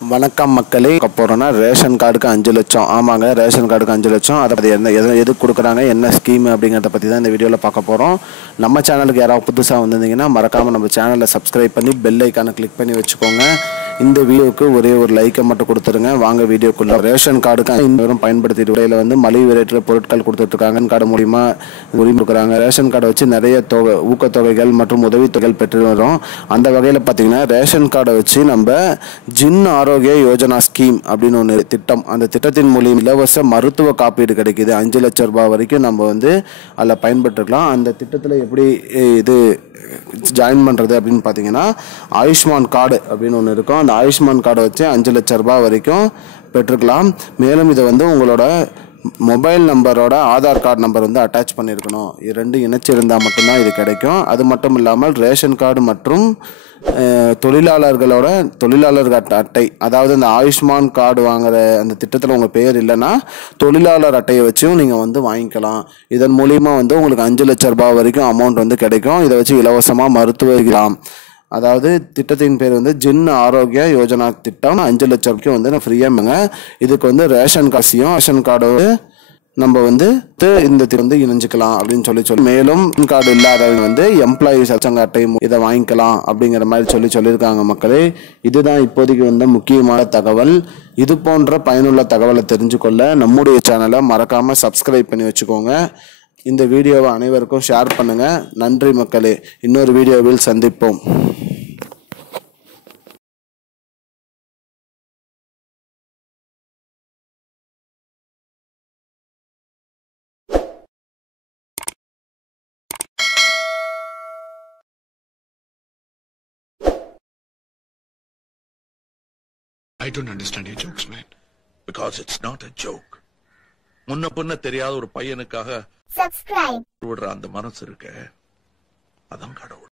வணக்கம் மக்களே. போறோம்னா ரேஷன் கார்டுக்கு 5 லட்சம். ஆமாங்க, ரேஷன் கார்டுக்கு 5 லட்சம். அதை பற்றி எதுக்கு கொடுக்குறாங்க, என்ன ஸ்கீம் அப்படிங்கிறத பற்றி தான் இந்த வீடியோவில் பார்க்க போகிறோம். நம்ம சேனலுக்கு யாராவது புதுசாக வந்திருந்தீங்கன்னா மறக்காமல் நம்ம சேனலை சப்ஸ்கிரைப் பண்ணி பெல் ஐக்கானை கிளிக் பண்ணி வச்சுக்கோங்க. இந்த வீடியோவுக்கு ஒரே ஒரு லைக்கை மட்டும் கொடுத்துருங்க. வாங்க வீடியோக்குள்ள. ரேஷன் கார்டுக்கு இன்னும் பயன்படுத்திட்டு வரையில் வந்து மலிவு ரேட்டில் பொருட்கள் கொடுத்துட்ருக்காங்க. கார்டு மூலிமா உரிமை கொடுக்குறாங்க. ரேஷன் கார்டை வச்சு நிறைய ஊக்கத்தொகைகள் மற்றும் உதவித்தொகைகள் பெற்று வரும். அந்த வகையில் பார்த்தீங்கன்னா ரேஷன் கார்டை வச்சு நம்ம ஜின் ஆரோக்கிய யோஜனா ஸ்கீம் அப்படின்னு ஒன்று திட்டம். அந்த திட்டத்தின் மூலியம் இலவச மருத்துவ காப்பீடு கிடைக்குது. 5 லட்சம் ரூபாய் வரைக்கும் நம்ம வந்து அதில் பயன்பட்டுருக்கலாம். அந்த திட்டத்தில் எப்படி இது ஜாயின் பண்ணுறது அப்படின்னு பார்த்தீங்கன்னா ஆயுஷ்மான் கார்டு அப்படின்னு ஒன்று இருக்கும். அந்த ஆயுஷ்மான் கார்டை வச்சு 5 லட்சம் ரூபாய் வரைக்கும் பெற்றுக்கலாம். மேலும் இதை வந்து உங்களோட மொபைல் நம்பரோட ஆதார் கார்டு நம்பர் வந்து அட்டாச் பண்ணியிருக்கணும். இது ரெண்டும் இணைச்சிருந்தால் மட்டும்தான் இது கிடைக்கும். அது மட்டும் இல்லாமல் ரேஷன் கார்டு மற்றும் தொழிலாளர் அட்டை, அதாவது இந்த ஆயுஷ்மான் கார்டு வாங்குற அந்த திட்டத்தில் உங்கள் பேர் இல்லைன்னா தொழிலாளர் அட்டையை வச்சும் நீங்கள் வந்து வாங்கிக்கலாம். இதன் மூலிமா வந்து உங்களுக்கு 5 லட்சம் ரூபாய் வரைக்கும் அமௌண்ட் வந்து கிடைக்கும். இதை வச்சு இலவசமாக மருத்துவம். அதாவது திட்டத்தின் பேர் வந்து ஜின் ஆரோக்கிய யோஜனா திட்டம். 5 லட்சம் ரூபாய்க்கு வந்து நான் ஃப்ரீயாக. இதுக்கு வந்து ரேஷன் கார்டோடு நம்ம வந்து இந்த வந்து இணைஞ்சிக்கலாம் அப்படின்னு சொல்லி மேலும் கார்டு இல்லாதவங்க வந்து எம்ப்ளாயீஸ் அட்டை இதை வாங்கிக்கலாம் அப்படிங்கிற மாதிரி சொல்லியிருக்காங்க மக்களே. இதுதான் இப்போதைக்கு வந்து முக்கியமான தகவல். இது போன்ற பயனுள்ள தகவலை தெரிஞ்சுக்கொள்ள நம்முடைய சேனலை மறக்காமல் சப்ஸ்கிரைப் பண்ணி வச்சுக்கோங்க. இந்த வீடியோவை அனைவருக்கும் ஷேர் பண்ணுங்க. நன்றி மக்களே. இன்னொரு வீடியோவில் சந்திப்போம். I don't understand your jokes, man. Because it's not a joke. முன்ன பின்ன தெரியாத ஒரு பையனுக்காக விடுற அந்த மனசு இருக்க, அதான் கடவுள்.